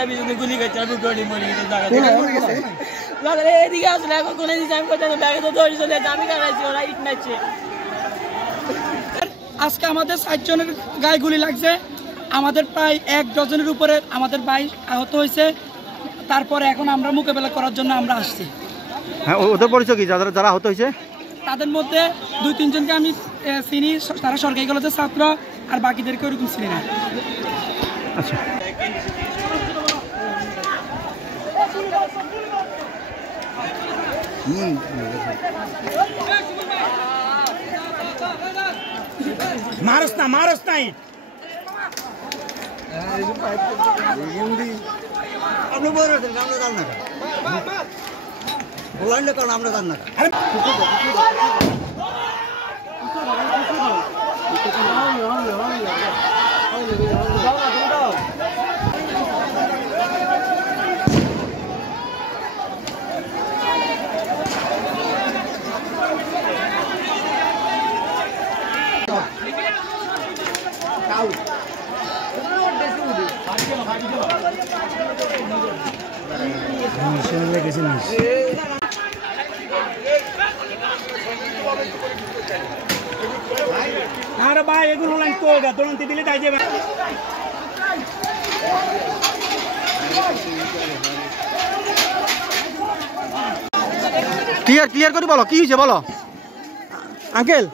যাবি যদি গুলি করছে আমি গড়ি মরি গেছে জায়গা এদিকে আসলে এখন কোনে দিচ্ছে আমি কোথায় ব্যাগে তো দৌড়ি চলে আমি কাটাইছি ওরা ইট মারছে আজকে আমাদের 60 জনের গায়ে গুলি লাগছে আমাদের প্রায় 1 ডজনের উপরে আমাদের ভাই আহত হয়েছে তারপরে এখন আমরা মোকাবেলা করার জন্য আমরা আসছি হ্যাঁ ওদের পরিচয় কি যারা যারা আহত হয়েছে তাদের মধ্যে 2-3 জনকে আমি চিনি তারা সরকারি কলেজের ছাত্র আর বাকিদেরকে ওরকম চিনি না আচ্ছা মারস নাই আপনি বড় আছেন আমরা জান না বলাইলে কারণ আমরা জান না আরে ভাই এগুলো লাইন তো এটা দোলন্তি দিলে তাই যাবে ক্লিয়ার করে বলো কি হয়েছে বলো আঙ্কেল